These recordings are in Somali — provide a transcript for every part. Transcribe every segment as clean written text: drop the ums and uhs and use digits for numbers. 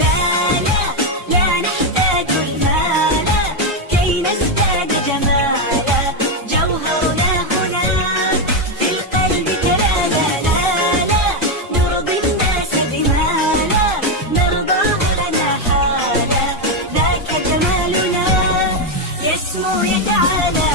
لا لا لا نحتاج المال كي نزداد جمالا، جوهرنا هنا في القلب كلالا. لا لا نرضي الناس بما لا نرضاه لنا حالا، ذاك جمالنا يسمو يتعالى.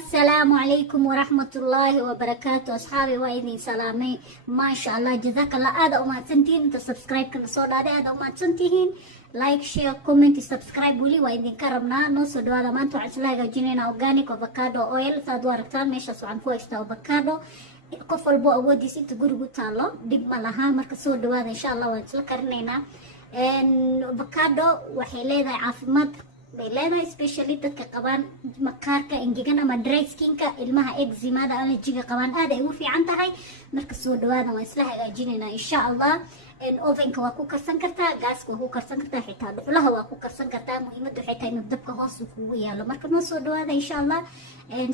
السلام عليكم ورحمة الله وبركاته. أصحابي وإذن سلامي ما شاء الله جزاك الله. هذا وما تنتين أنت سبسكرايب كنا صوت هذا وما تنتين لايك شير كومنت سبسكرايب ولي وإذن كرمنا نوصل هذا ما أنتوا عسلاقة جنين أورجانيك أفوكادو أويل ثادو أركتان ميشا سوان فو إشتا أفوكادو قفل بو أودي سيت قرقو تالو دب مالها مركز صوت هذا إن شاء الله ونسلا كرنينا أفوكادو وحيليدا عافمات bay leedahay especially dadka qabaan maqaarka engegan ama dry skinka, ilmaha eczemada allergiga qabaan aad ay ugu fiican tahay. marka soo dhawaada waan isla hagaajinaynaa insha Allah. ovenka waa ku karsan kartaa, gaaska waa ku karsan kartaa, xitaa dhuxulaha waa ku karsan kartaa. muhiimaddu waxay tahay in dabka hoos uu kugu yaalo. marka noo soo dhawaada insha Allah.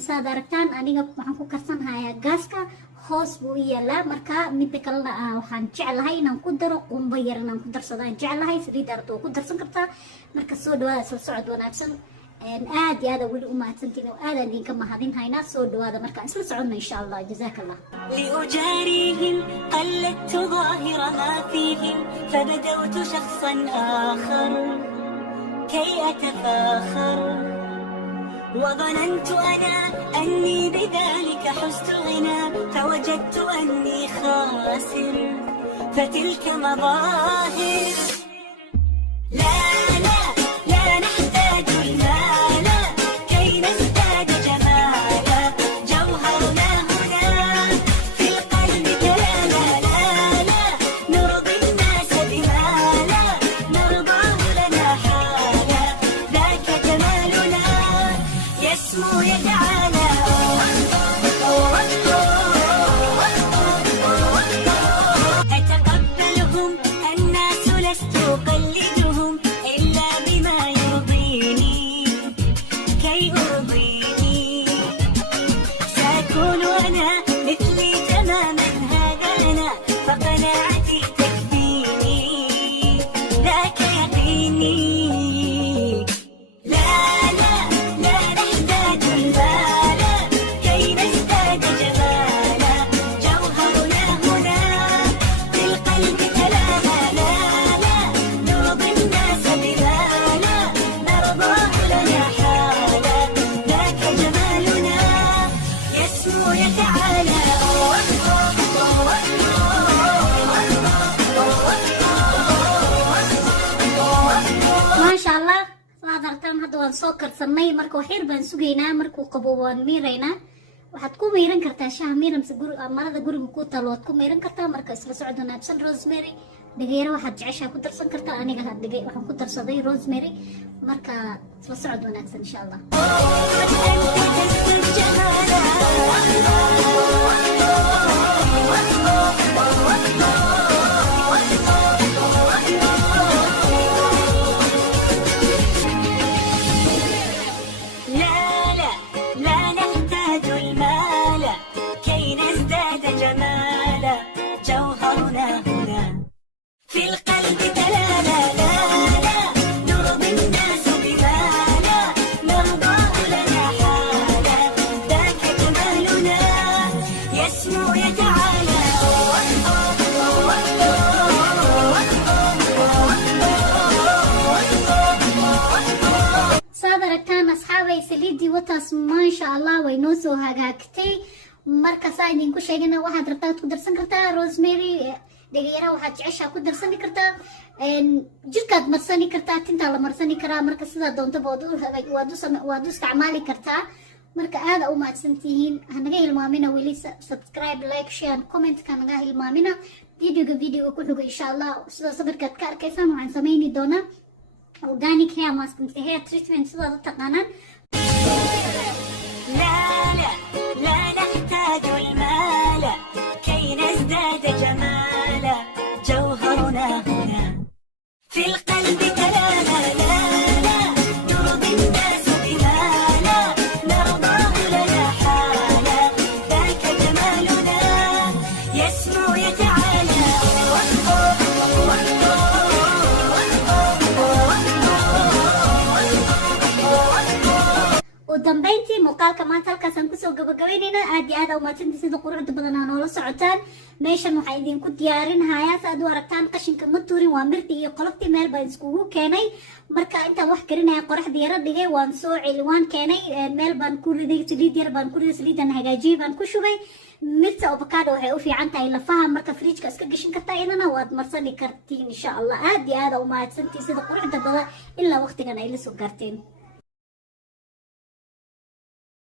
saad aragtaan aniga waxaan ku karsan hayaa gaaska hoos buu yaalaa. marka midda kalena waxaan jeclahay inaan ku daro qumbo yar inaan ku darsado aan jeclahay. saliid arto ku darsan kartaa. marka soo dhawaada soo socod wanaagsan. aad iyo aad weli u mahadsantiin oo aad idinka mahadin haynaa. soo dhawaada marka isla socodna insha Allah. jazakallah. لأجاريهم قلدت ظاهر ما فيهم فبدوت شخصا آخر كي أتفاخر، وظننت أنا أني بذلك حزت غنى فوجدت أني خاسر، فتلك مظاهر. لا لا لا نحتاج المال كي نزداد جمالا، جوهرنا هنا في القلب كلالا. لا لا نرضي الناس بما لا نرضاه لنا حالا، ذاك جمالنا يسمو يتعالى. أتقبلهم الناس لست أقلدهم إلا بما يرضيني كي أرضيني، سأكون أنا مثلي تماما هذا أنا فقناعتي تكفيني ذاك يقيني. لا لا لا نحتاج المال كي نزداد جمالا، جوهرنا هنا في القلب كلالا. لا لا نرضي الناس بما لا نرضاه لنا حالا، ذاك جمالنا يسمو يتعالى. maasha Allah. saad aragtaan hadda waan soo karsanay. marka waxyar baan sugaynaa. markuu qabo waan miiraynaa. waxaad ku miiran kartaa shaah miiramse marada guriga ku taalo waad ku miiran kartaa. marka isla socod wanaagsan. rosemary dhageyro waxaad jeceshaa ku darsan kartaa. aniga waxaan ku darsaday rosemary. marka isla socod wanaagsan insha Allah. لا لا لا نحتاج المال كي نزداد جمالا، جوهرنا هنا في القلب كلالا. لا لا نرضي الناس بما لا نرضاه لنا حالا، ذاك جمالنا يسمو يتعالى. saad aragtaan asxaabay saliidii wataas maasha Allah way noo soo hagaagtay. marka saa idinku sheegana waxaad rabtaa ku darsan kartaa rosemary dhageyra waxaad jeceshaa ku darsani kartaa. jirkaad marsani kartaa, tintaa la marsani karaa. marka sidaa doontaba waad u isticmaali kartaa. marka aada u mahadsantihiin. hanaga hilmaamina weli subscribe like share comment ka naga hilmaamina. videoga ku xigo insha Allah. sida sabirkaad ka arkaysaan waxaan sameyni doonaa organic hair mask mise hair treatment sidaad u taqaanaan. لا لا لا نحتاج المال كي نزداد جمالا، جوهرنا هنا في القلب كلالا. لا لا نرضي الناس بما لا نرضاه لنا حالا، ذاك جمالنا ودنبينتي مقالك ما تلقى سنكسو قبقوينينا آدي آدا وما تنتي سيدو قرعة بدنا نولا سعوتان ميشان waxaa ku diyaarin hayaa saad u aragtaan qashinka ma tuurin waa mirti iyo qolofti meel baan iskugu keenay marka inta wax karinaya qoraxda yara dhigay waan soo celi waan keenay meel baan ku riday saliid yar baan ku riday saliidan hagaajiyay baan ku shubay mirta avocado waxay u fiican tahay lafaha marka fridge-ka iska gashin kartaa iyadana waad marsani kartiin insha Allah aad iyo aad u mahadsantii sida quruxda badan ilaa waqtigan ay la soo gaarteen